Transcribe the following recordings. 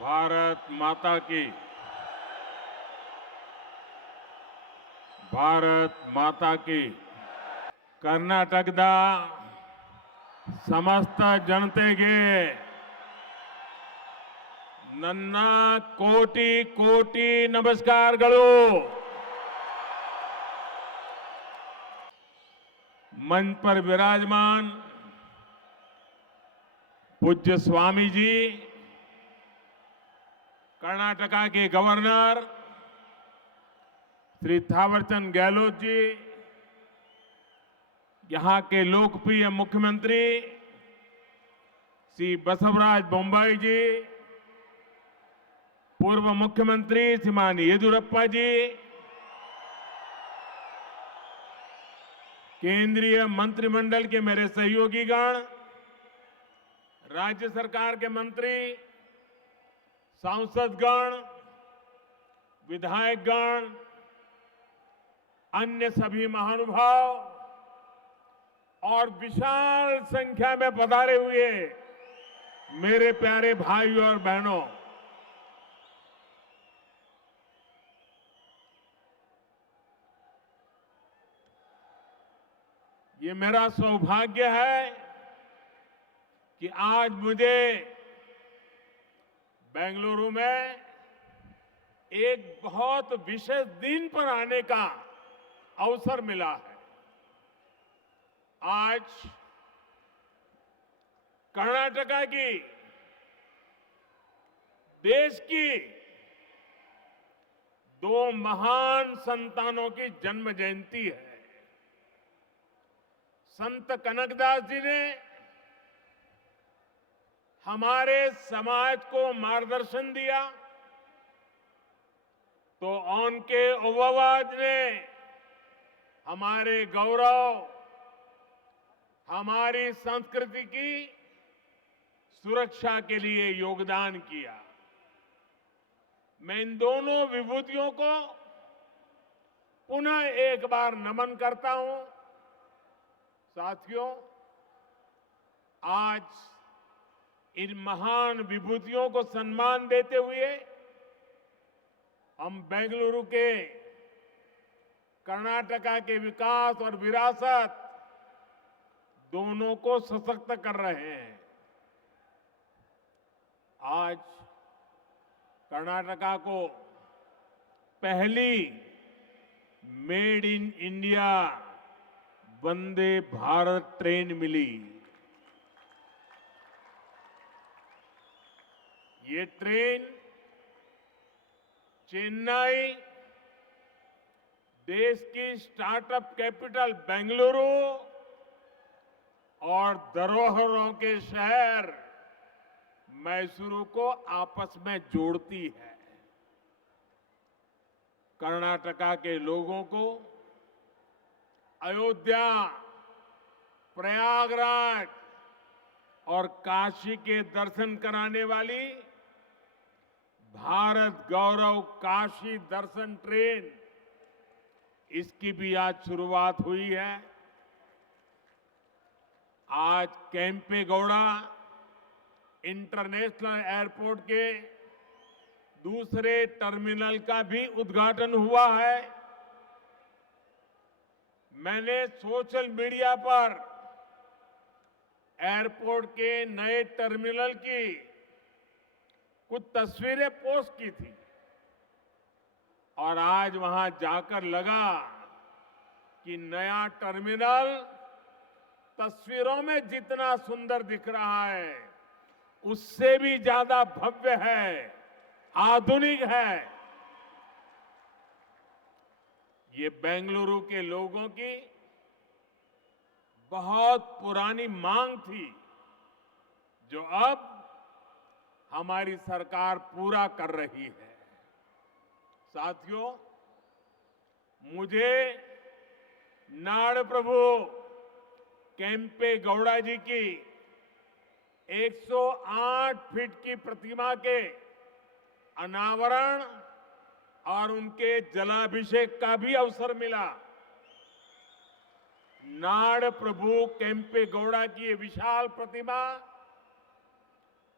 भारत माता की। भारत माता की। ಕರ್ನಾಟಕದ ಸಮಸ್ತ ಜನತೆಗೆ ನನ್ನ ಕೋಟಿ ಕೋಟಿ ನಮಸ್ಕಾರಗಳು। मंच पर विराजमान पूज्य स्वामी जी, कर्नाटका के गवर्नर श्री थावरचंद गहलोत जी, यहां के लोकप्रिय मुख्यमंत्री श्री बसवराज बोम्मई जी, पूर्व मुख्यमंत्री श्रीमान येदियुरप्पा जी, केंद्रीय मंत्रिमंडल के मेरे सहयोगीगण, राज्य सरकार के मंत्री, सांसदगण, विधायकगण, अन्य सभी महानुभाव और विशाल संख्या में पधारे हुए मेरे प्यारे भाइयों और बहनों, ये मेरा सौभाग्य है कि आज मुझे बेंगलुरु में एक बहुत विशेष दिन पर आने का अवसर मिला है। आज कर्नाटका की, देश की दो महान संतानों की जन्म जयंती है। संत कनकदास जी ने हमारे समाज को मार्गदर्शन दिया, तो उनके ओवावाद ने हमारे गौरव, हमारी संस्कृति की सुरक्षा के लिए योगदान किया। मैं इन दोनों विभूतियों को पुनः एक बार नमन करता हूं। साथियों, आज इन महान विभूतियों को सम्मान देते हुए हम बेंगलुरु के कर्नाटका के विकास और विरासत दोनों को सशक्त कर रहे हैं। आज कर्नाटका को पहली made in India Vande Bharat train मिली। ये ट्रेन चेन्नई, देश की स्टार्टअप कैपिटल बेंगलुरु और धरोहरों के शहर मैसूरू को आपस में जोड़ती है। कर्नाटका के लोगों को अयोध्या, प्रयागराज और काशी के दर्शन कराने वाली भारत गौरव काशी दर्शन ट्रेन, इसकी भी आज शुरुआत हुई है। आज केम्पेगौड़ा इंटरनेशनल एयरपोर्ट के दूसरे टर्मिनल का भी उद्घाटन हुआ है। मैंने सोशल मीडिया पर एयरपोर्ट के नए टर्मिनल की कुछ तस्वीरें पोस्ट की थी और आज वहां जाकर लगा कि नया टर्मिनल तस्वीरों में जितना सुंदर दिख रहा है, उससे भी ज्यादा भव्य है, आधुनिक है। ये बेंगलुरु के लोगों की बहुत पुरानी मांग थी, जो अब हमारी सरकार पूरा कर रही है। साथियों, मुझे नाड़ प्रभु केम्पेगौड़ा जी की 108 फीट की प्रतिमा के अनावरण और उनके जलाभिषेक का भी अवसर मिला। नाड़ प्रभु केम्पेगौड़ा की ये विशाल प्रतिमा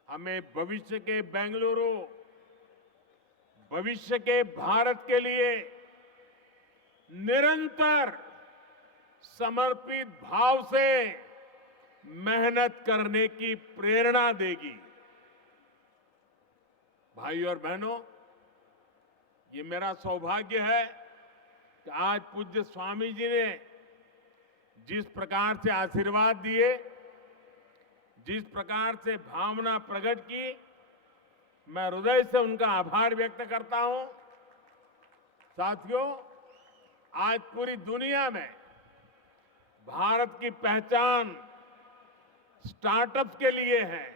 हमें भविष्य के बेंगलुरु, भविष्य के भारत के लिए निरंतर समर्पित भाव से मेहनत करने की प्रेरणा देगी। भाई और बहनों, ये मेरा सौभाग्य है कि आज पूज्य स्वामी जी ने जिस प्रकार से आशीर्वाद दिए, जिस प्रकार से भावना प्रकट की, मैं हृदय से उनका आभार व्यक्त करता हूं। साथियों, आज पूरी दुनिया में भारत की पहचान स्टार्टअप के लिए है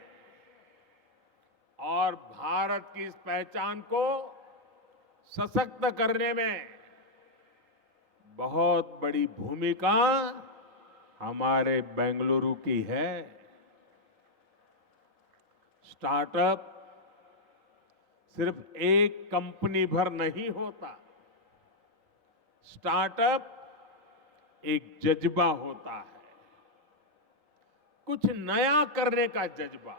और भारत की इस पहचान को सशक्त करने में बहुत बड़ी भूमिका हमारे बेंगलुरु की है। स्टार्टअप सिर्फ एक कंपनी भर नहीं होता, स्टार्टअप एक जज्बा होता है, कुछ नया करने का जज्बा,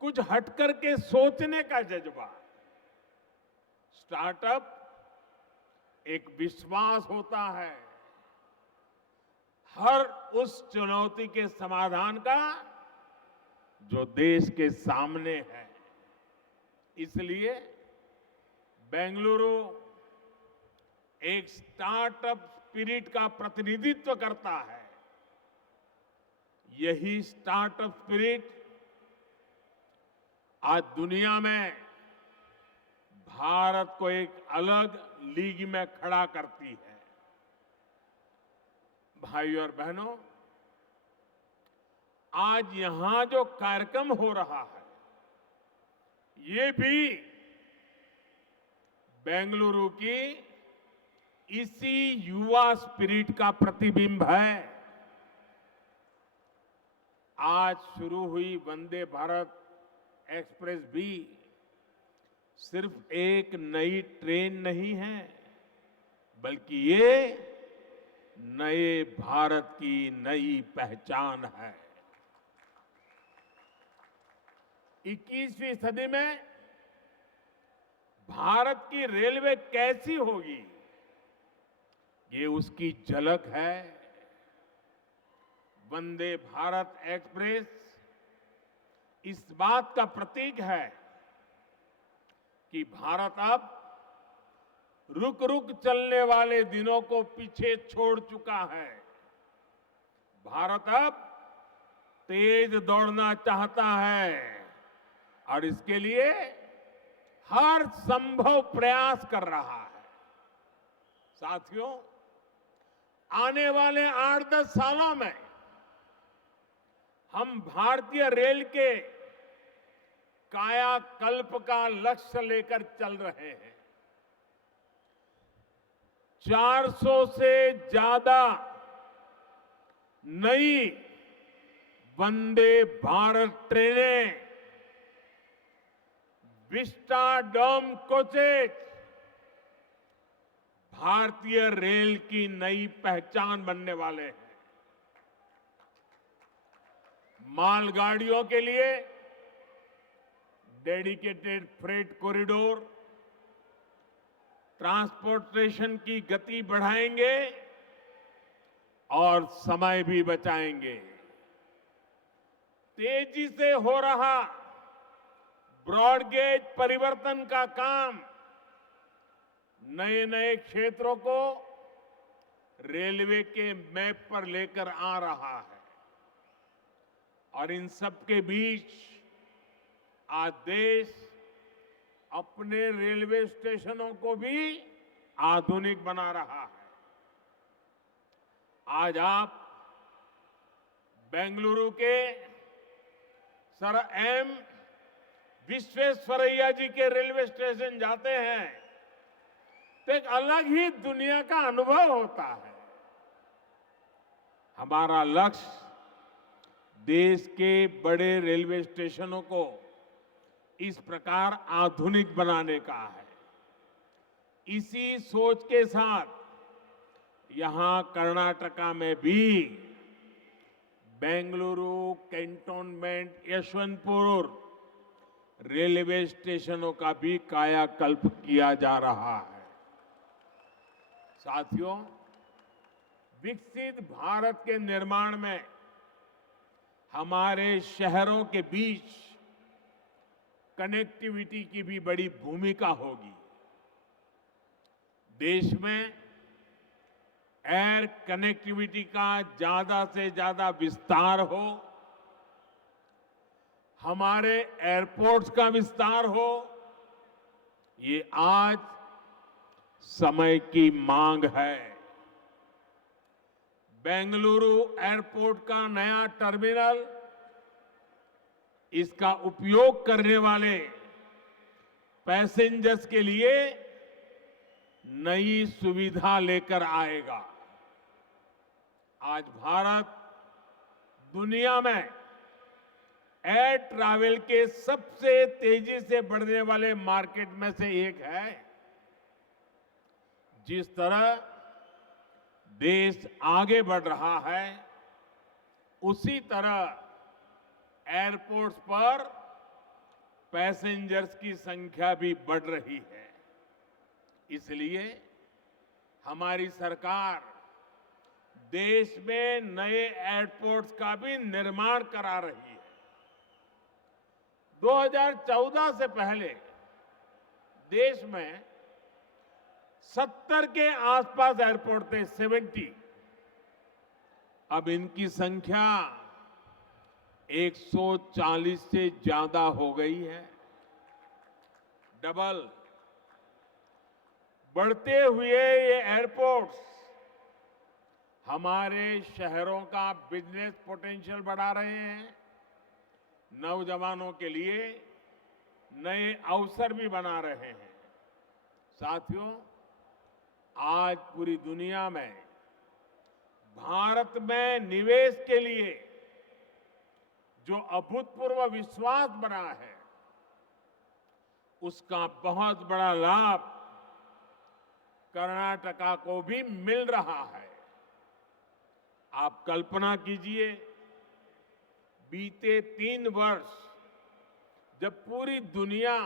कुछ हटकर के सोचने का जज्बा। स्टार्टअप एक विश्वास होता है हर उस चुनौती के समाधान का जो देश के सामने है। इसलिए बेंगलुरु एक स्टार्टअप स्पिरिट का प्रतिनिधित्व करता है। यही स्टार्टअप स्पिरिट आज दुनिया में भारत को एक अलग लीग में खड़ा करती है। भाई और बहनों, आज यहां जो कार्यक्रम हो रहा है, ये भी बेंगलुरु की इसी युवा स्पिरिट का प्रतिबिंब है। आज शुरू हुई वंदे भारत एक्सप्रेस भी सिर्फ एक नई ट्रेन नहीं है, बल्कि ये नए भारत की नई पहचान है। 21वीं सदी में भारत की रेलवे कैसी होगी, ये उसकी झलक है। वंदे भारत एक्सप्रेस इस बात का प्रतीक है कि भारत अब रुक रुक चलने वाले दिनों को पीछे छोड़ चुका है। भारत अब तेज दौड़ना चाहता है और इसके लिए हर संभव प्रयास कर रहा है। साथियों, आने वाले 8-10 सालों में हम भारतीय रेल के कायाकल्प का लक्ष्य लेकर चल रहे हैं। 400 से ज्यादा नई वंदे भारत ट्रेनें, विस्टाडोम कोचेज भारतीय रेल की नई पहचान बनने वाले हैं। मालगाड़ियों के लिए डेडिकेटेड फ्रेट कॉरिडोर, ट्रांसपोर्टेशन की गति बढ़ाएंगे और समय भी बचाएंगे। तेजी से हो रहा ब्रॉडगेज परिवर्तन का काम नए नए क्षेत्रों को रेलवे के मैप पर लेकर आ रहा है और इन सब के बीच आज देश अपने रेलवे स्टेशनों को भी आधुनिक बना रहा है। आज आप बेंगलुरु के सर एम विश्वेश्वरैया जी के रेलवे स्टेशन जाते हैं तो एक अलग ही दुनिया का अनुभव होता है। हमारा लक्ष्य देश के बड़े रेलवे स्टेशनों को इस प्रकार आधुनिक बनाने का है। इसी सोच के साथ यहां कर्नाटका में भी बेंगलुरु कैंटोनमेंट यशवंतपुर रेलवे स्टेशनों का भी कायाकल्प किया जा रहा है। साथियों, विकसित भारत के निर्माण में हमारे शहरों के बीच कनेक्टिविटी की भी बड़ी भूमिका होगी। देश में एयर कनेक्टिविटी का ज्यादा से ज्यादा विस्तार हो, हमारे एयरपोर्ट्स का विस्तार हो, ये आज समय की मांग है। बेंगलुरु एयरपोर्ट का नया टर्मिनल इसका उपयोग करने वाले पैसेंजर्स के लिए नई सुविधा लेकर आएगा। आज भारत दुनिया में एयर ट्रैवल के सबसे तेजी से बढ़ने वाले मार्केट में से एक है। जिस तरह देश आगे बढ़ रहा है, उसी तरह एयरपोर्ट्स पर पैसेंजर्स की संख्या भी बढ़ रही है। इसलिए हमारी सरकार देश में नए एयरपोर्ट्स का भी निर्माण करा रही है। 2014 से पहले देश में 70 के आसपास एयरपोर्ट थे, 70। अब इनकी संख्या 140 से ज्यादा हो गई है, डबल। बढ़ते हुए ये एयरपोर्ट्स हमारे शहरों का बिजनेस पोटेंशियल बढ़ा रहे हैं, नौजवानों के लिए नए अवसर भी बना रहे हैं। साथियों, आज पूरी दुनिया में भारत में निवेश के लिए जो अभूतपूर्व विश्वास बना है, उसका बहुत बड़ा लाभ कर्नाटका को भी मिल रहा है। आप कल्पना कीजिए, बीते 3 वर्ष जब पूरी दुनिया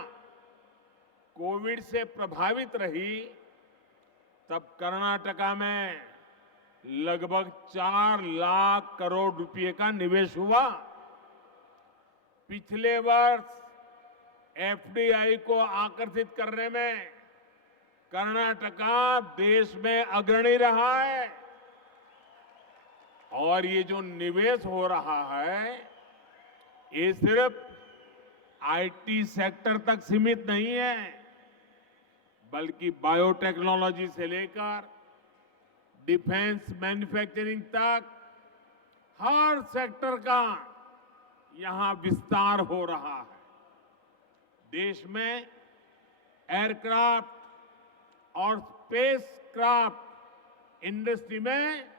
कोविड से प्रभावित रही, तब कर्नाटका में लगभग 4 लाख करोड़ रुपए का निवेश हुआ। पिछले वर्ष एफडीआई को आकर्षित करने में कर्नाटका देश में अग्रणी रहा है। और ये जो निवेश हो रहा है, ये सिर्फ आईटी सेक्टर तक सीमित नहीं है, बल्कि बायोटेक्नोलॉजी से लेकर डिफेंस मैन्युफैक्चरिंग तक हर सेक्टर का यहां विस्तार हो रहा है। देश में एयरक्राफ्ट और स्पेसक्राफ्ट इंडस्ट्री में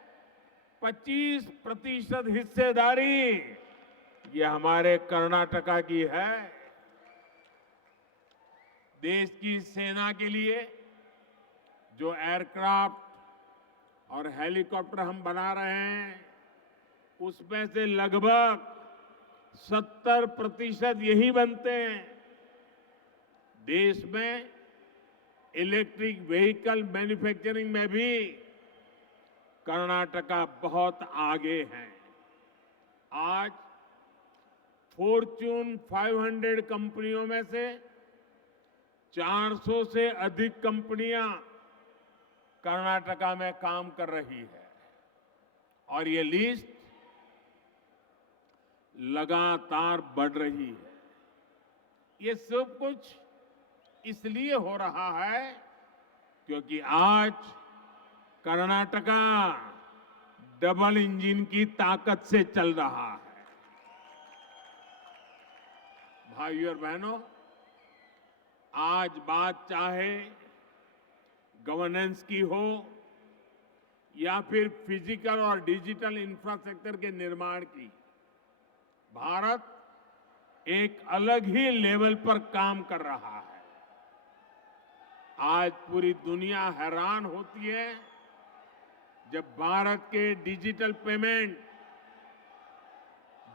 25% हिस्सेदारी ये हमारे कर्नाटका की है। देश की सेना के लिए जो एयरक्राफ्ट और हेलीकॉप्टर हम बना रहे हैं, उसमें से लगभग 70% यही बनते हैं। देश में इलेक्ट्रिक व्हीकल मैन्युफैक्चरिंग में भी कर्नाटका बहुत आगे है। आज फॉर्च्यून 500 कंपनियों में से 400 से अधिक कंपनियां कर्नाटका में काम कर रही है, और ये लिस्ट लगातार बढ़ रही है। ये सब कुछ इसलिए हो रहा है क्योंकि आज कर्नाटका डबल इंजन की ताकत से चल रहा है। भाइयों और बहनों, आज बात चाहे गवर्नेंस की हो या फिर फिजिकल और डिजिटल इंफ्रास्ट्रक्चर के निर्माण की, भारत एक अलग ही लेवल पर काम कर रहा है। आज पूरी दुनिया हैरान होती है जब भारत के डिजिटल पेमेंट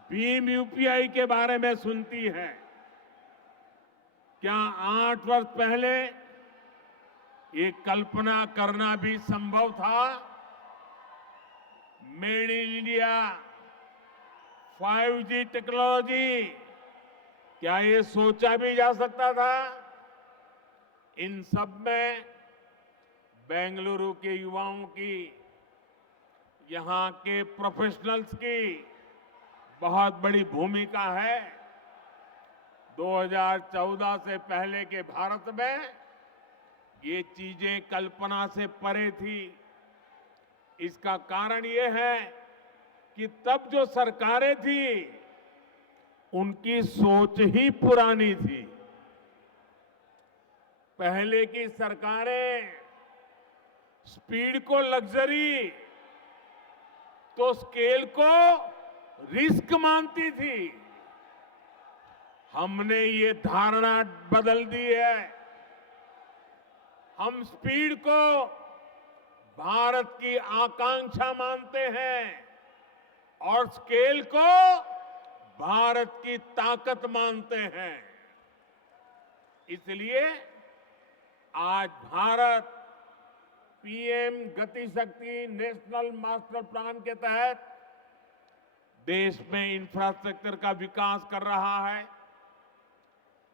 भीम यूपीआई के बारे में सुनती है। क्या 8 वर्ष पहले ये कल्पना करना भी संभव था? Made in India, 5G technology, क्या ये सोचा भी जा सकता था? इन सब में बेंगलुरु के युवाओं की, यहां के प्रोफेशनल्स की बहुत बड़ी भूमिका है। 2014 से पहले के भारत में ये चीजें कल्पना से परे थी। इसका कारण ये है कि तब जो सरकारें थी उनकी सोच ही पुरानी थी। पहले की सरकारें स्पीड को लग्जरी तो स्केल को रिस्क मानती थी। हमने ये धारणा बदल दी है। हम स्पीड को भारत की आकांक्षा मानते हैं और स्केल को भारत की ताकत मानते हैं। इसलिए आज भारत पीएम गति शक्ति नेशनल मास्टर प्लान के तहत देश में इंफ्रास्ट्रक्चर का विकास कर रहा है।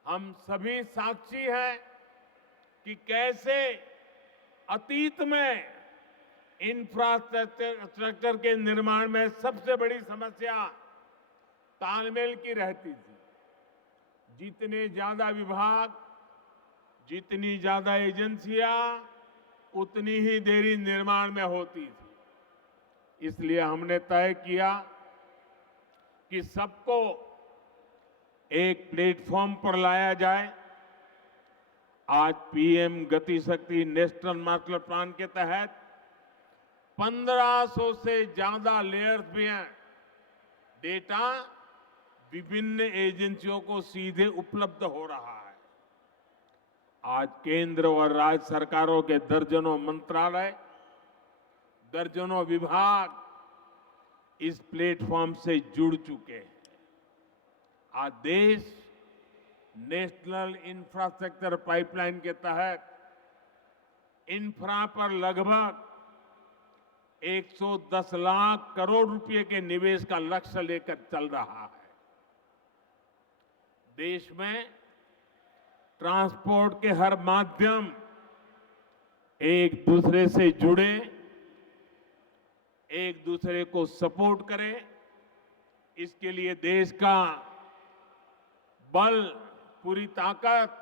हम सभी साक्षी हैं कि कैसे अतीत में इंफ्रास्ट्रक्चर के निर्माण में सबसे बड़ी समस्या तालमेल की रहती थी। जितने ज्यादा विभाग, जितनी ज्यादा एजेंसियां, उतनी ही देरी निर्माण में होती थी। इसलिए हमने तय किया कि सबको एक प्लेटफॉर्म पर लाया जाए। आज पीएम गति शक्ति नेशनल मास्टर प्लान के तहत 1500 से ज्यादा लेयर्स भी हैं। डेटा विभिन्न एजेंसियों को सीधे उपलब्ध हो रहा है। आज केंद्र और राज्य सरकारों के दर्जनों मंत्रालय, दर्जनों विभाग इस प्लेटफॉर्म से जुड़ चुके हैं। आज देश नेशनल इंफ्रास्ट्रक्चर पाइपलाइन के तहत इंफ्रा पर लगभग 110 लाख करोड़ रुपए के निवेश का लक्ष्य लेकर चल रहा है। देश में ट्रांसपोर्ट के हर माध्यम एक दूसरे से जुड़े, एक दूसरे को सपोर्ट करें। इसके लिए देश का बल, पूरी ताकत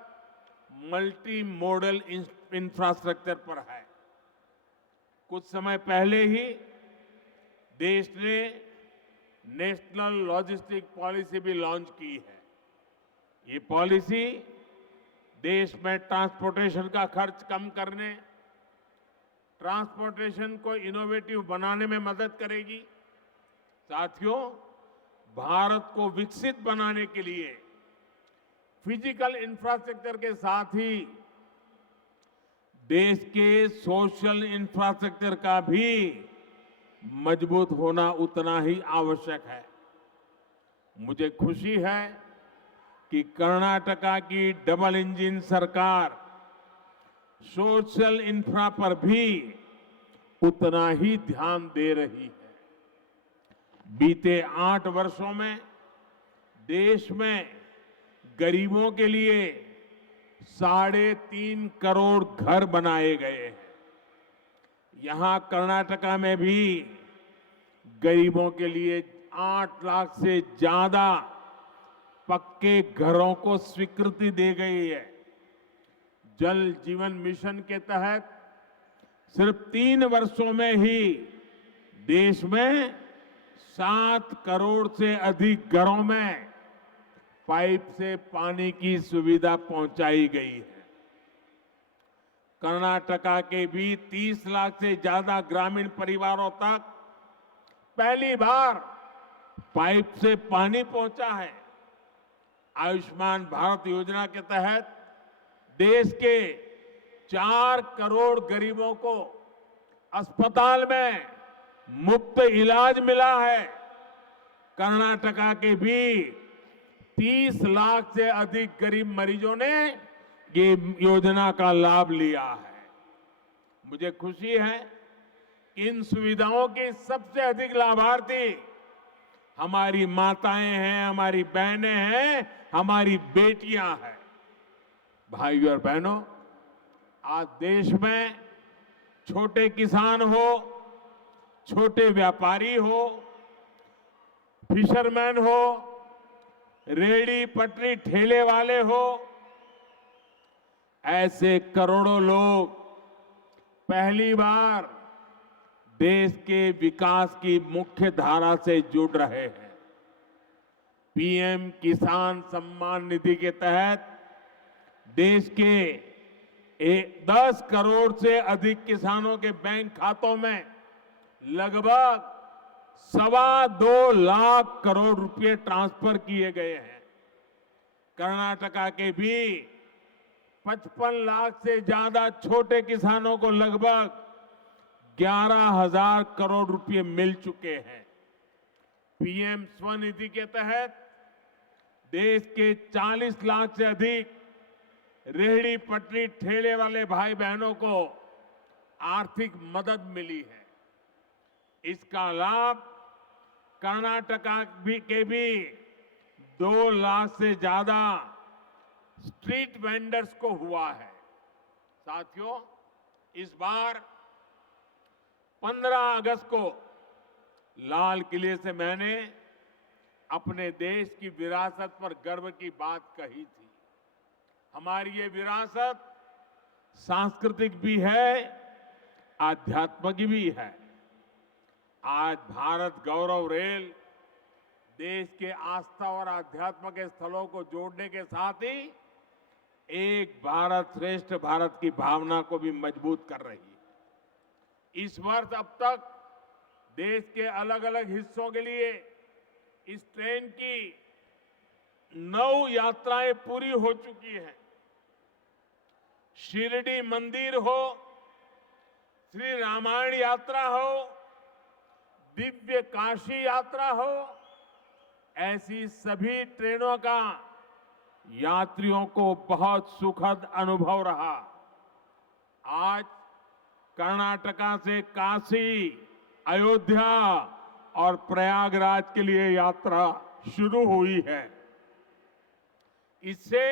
मल्टी मॉडल इंफ्रास्ट्रक्चर पर है। कुछ समय पहले ही देश ने नेशनल लॉजिस्टिक पॉलिसी भी लॉन्च की है। ये पॉलिसी देश में ट्रांसपोर्टेशन का खर्च कम करने, ट्रांसपोर्टेशन को इनोवेटिव बनाने में मदद करेगी। साथियों, भारत को विकसित बनाने के लिए फिजिकल इंफ्रास्ट्रक्चर के साथ ही देश के सोशल इंफ्रास्ट्रक्चर का भी मजबूत होना उतना ही आवश्यक है। मुझे खुशी है कि कर्नाटका की डबल इंजन सरकार सोशल इंफ्रा पर भी उतना ही ध्यान दे रही है। बीते 8 वर्षों में देश में गरीबों के लिए 3.5 करोड़ घर बनाए गए हैं। यहां कर्नाटका में भी गरीबों के लिए 8 लाख से ज्यादा पक्के घरों को स्वीकृति दी गई है। जल जीवन मिशन के तहत सिर्फ 3 वर्षों में ही देश में 7 करोड़ से अधिक घरों में पाइप से पानी की सुविधा पहुंचाई गई है। कर्नाटका के भी 30 लाख से ज्यादा ग्रामीण परिवारों तक पहली बार पाइप से पानी पहुंचा है। आयुष्मान भारत योजना के तहत देश के 4 करोड़ गरीबों को अस्पताल में मुफ्त इलाज मिला है। कर्नाटका के भी 30 लाख से अधिक गरीब मरीजों ने ये योजना का लाभ लिया है। मुझे खुशी है कि इन सुविधाओं के सबसे अधिक लाभार्थी हमारी माताएं हैं, हमारी बहनें हैं, हमारी बेटियां हैं। भाइयों और बहनों, आज देश में छोटे किसान हो, छोटे व्यापारी हो, फिशरमैन हो, रेहड़ी पटरी ठेले वाले हो, ऐसे करोड़ों लोग पहली बार देश के विकास की मुख्य धारा से जुड़ रहे हैं। पीएम किसान सम्मान निधि के तहत देश के 10 करोड़ से अधिक किसानों के बैंक खातों में लगभग 2.25 लाख करोड़ रुपए ट्रांसफर किए गए हैं। कर्नाटका के भी 55 लाख से ज्यादा छोटे किसानों को लगभग 11,000 करोड़ रुपए मिल चुके हैं। पीएम स्वनिधि के तहत देश के 40 लाख से अधिक रेहड़ी पटरी ठेले वाले भाई बहनों को आर्थिक मदद मिली है। इसका लाभ कर्नाटका के भी 2 लाख से ज्यादा स्ट्रीट वेंडर्स को हुआ है। साथियों, इस बार 15 अगस्त को लाल किले से मैंने अपने देश की विरासत पर गर्व की बात कही थी। हमारी ये विरासत सांस्कृतिक भी है, आध्यात्मिक भी है। आज भारत गौरव रेल देश के आस्था और आध्यात्म के स्थलों को जोड़ने के साथ ही एक भारत श्रेष्ठ भारत की भावना को भी मजबूत कर रही है। इस वर्ष अब तक देश के अलग अलग हिस्सों के लिए इस ट्रेन की 9 यात्राएं पूरी हो चुकी हैं। शिरडी मंदिर हो, श्री रामायण यात्रा हो, दिव्य काशी यात्रा हो, ऐसी सभी ट्रेनों का यात्रियों को बहुत सुखद अनुभव रहा। आज कर्नाटका से काशी, अयोध्या और प्रयागराज के लिए यात्रा शुरू हुई है। इससे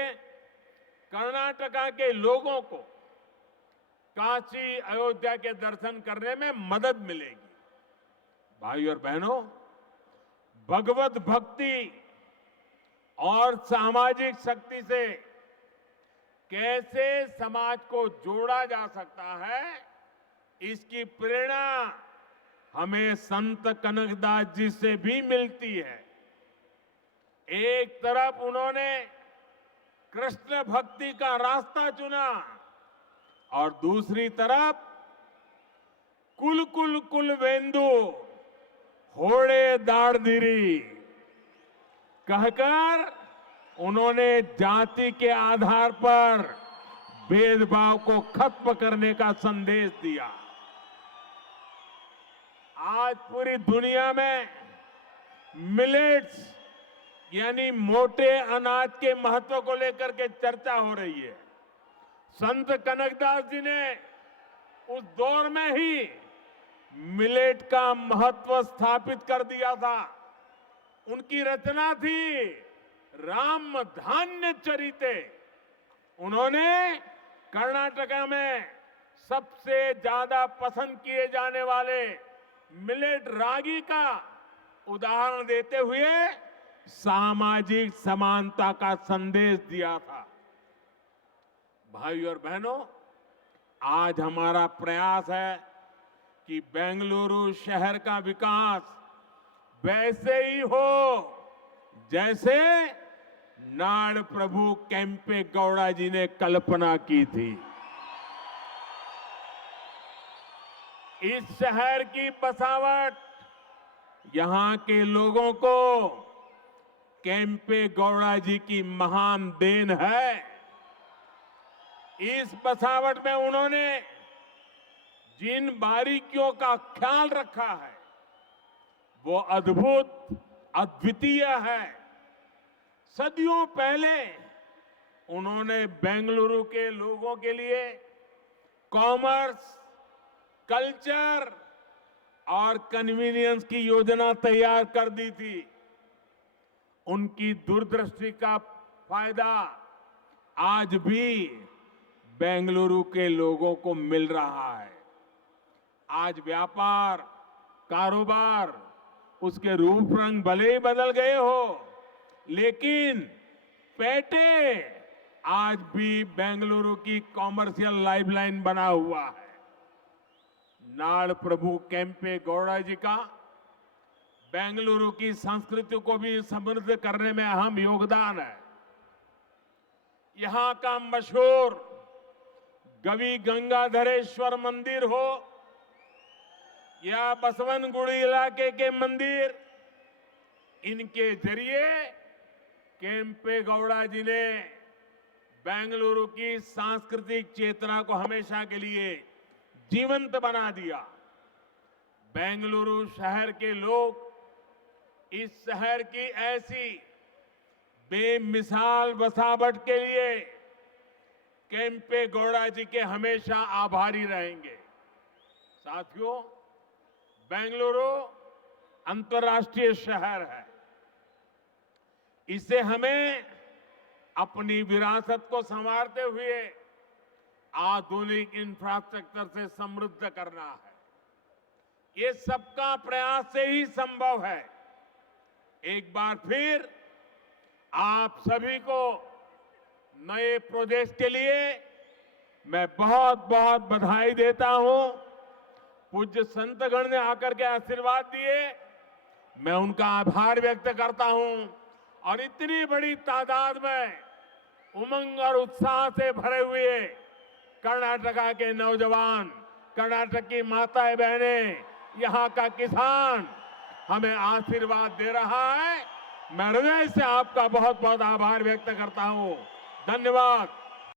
कर्नाटका के लोगों को काशी, अयोध्या के दर्शन करने में मदद मिलेगी। भाइयों और बहनों, भगवत भक्ति और सामाजिक शक्ति से कैसे समाज को जोड़ा जा सकता है, इसकी प्रेरणा हमें संत कनकदास जी से भी मिलती है। एक तरफ उन्होंने कृष्ण भक्ति का रास्ता चुना और दूसरी तरफ कुल कुल कुल वेंदु होड़े दाड़दिरी कहकर उन्होंने जाति के आधार पर भेदभाव को खत्म करने का संदेश दिया। आज पूरी दुनिया में मिलेट्स यानी मोटे अनाज के महत्व को लेकर के चर्चा हो रही है। संत कनकदास जी ने उस दौर में ही मिलेट का महत्व स्थापित कर दिया था। उनकी रचना थी राम धान्य चरिते। उन्होंने कर्नाटका में सबसे ज्यादा पसंद किए जाने वाले मिलेट रागी का उदाहरण देते हुए सामाजिक समानता का संदेश दिया था। भाइयों और बहनों, आज हमारा प्रयास है कि बेंगलुरु शहर का विकास वैसे ही हो जैसे नाड़ प्रभु केम्पे गौड़ा जी ने कल्पना की थी। इस शहर की बसावट यहां के लोगों को केम्पे गौड़ा जी की महान देन है। इस बसावट में उन्होंने जिन बारीकियों का ख्याल रखा है वो अद्भुत अद्वितीय है। सदियों पहले उन्होंने बेंगलुरु के लोगों के लिए कॉमर्स, कल्चर और कन्वीनियंस की योजना तैयार कर दी थी। उनकी दूरदृष्टि का फायदा आज भी बेंगलुरु के लोगों को मिल रहा है। आज व्यापार, कारोबार, उसके रूप रंग भले ही बदल गए हो, लेकिन पेटे आज भी बेंगलुरु की कॉमर्शियल लाइफलाइन बना हुआ है। नाड़ प्रभु केम्पे गौड़ा जी का बेंगलुरु की संस्कृति को भी समृद्ध करने में अहम योगदान है। यहां का मशहूर गवि गंगाधरेश्वर मंदिर हो या बसवनगुड़ी इलाके के मंदिर, इनके जरिए केम्पे गौड़ा जी ने बेंगलुरु की सांस्कृतिक चेतना को हमेशा के लिए जीवंत बना दिया। बेंगलुरु शहर के लोग इस शहर की ऐसी बेमिसाल बसावट के लिए केम्पे गौड़ा जी के हमेशा आभारी रहेंगे। साथियों, बेंगलुरु अंतर्राष्ट्रीय शहर है। इसे हमें अपनी विरासत को संवारते हुए आधुनिक इंफ्रास्ट्रक्चर से समृद्ध करना है। ये सबका प्रयास से ही संभव है। एक बार फिर आप सभी को नए प्रोजेक्ट के लिए मैं बहुत बहुत बधाई देता हूं। पूज्य संतगण ने आकर के आशीर्वाद दिए, मैं उनका आभार व्यक्त करता हूं। और इतनी बड़ी तादाद में उमंग और उत्साह से भरे हुए कर्नाटका के नौजवान, कर्नाटक की माताएं बहनें, यहां का किसान हमें आशीर्वाद दे रहा है। मैं हृदय से आपका बहुत बहुत आभार व्यक्त करता हूं। धन्यवाद।